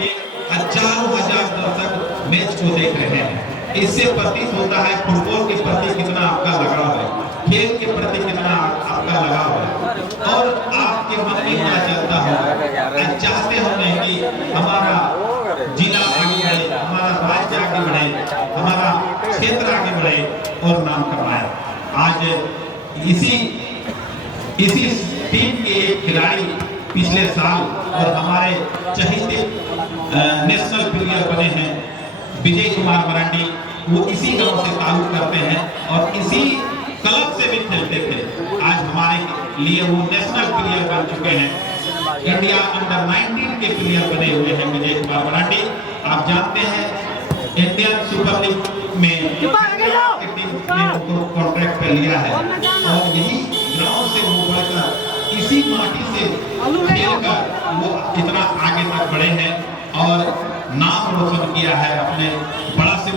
के हजारों हजार दर्शक मैच को देख रहे हैं। इससे प्रतीत होता है फुटबॉल के प्रति कितना आपका लगाव है, खेल के प्रति कितना आपका लगाव है, और आपके मन में क्या चलता है। चाहते हो नहीं कि हमारा जिला आगे बढ़े, हमारा राज्य आगे बढ़े, हमारा क्षेत्र आगे बढ़े और नाम कमाए। आज इसी टीम के एक खिलाड़ी पिछले साल और हमारे चहेते नेशनल प्लेयर बने हैं विजय कुमार मरांडी। वो इसी गांव से ताल्लुक करते हैं और इसी क्लब से भी खेलते थे। आज हमारे लिए वो नेशनल प्लेयर बन चुके हैं, इंडिया अंडर 19 के प्लेयर बने हुए हैं विजय कुमार मरांडी। आप जानते हैं इंडियन सुपर लीग में कॉन्ट्रैक्ट पे लिया है और यही ग्राउंड से वो बढ़कर इसी माटी से खेलकर वो इतना आगे तक बढ़े हैं और नाम रोशन किया है अपने बड़ा से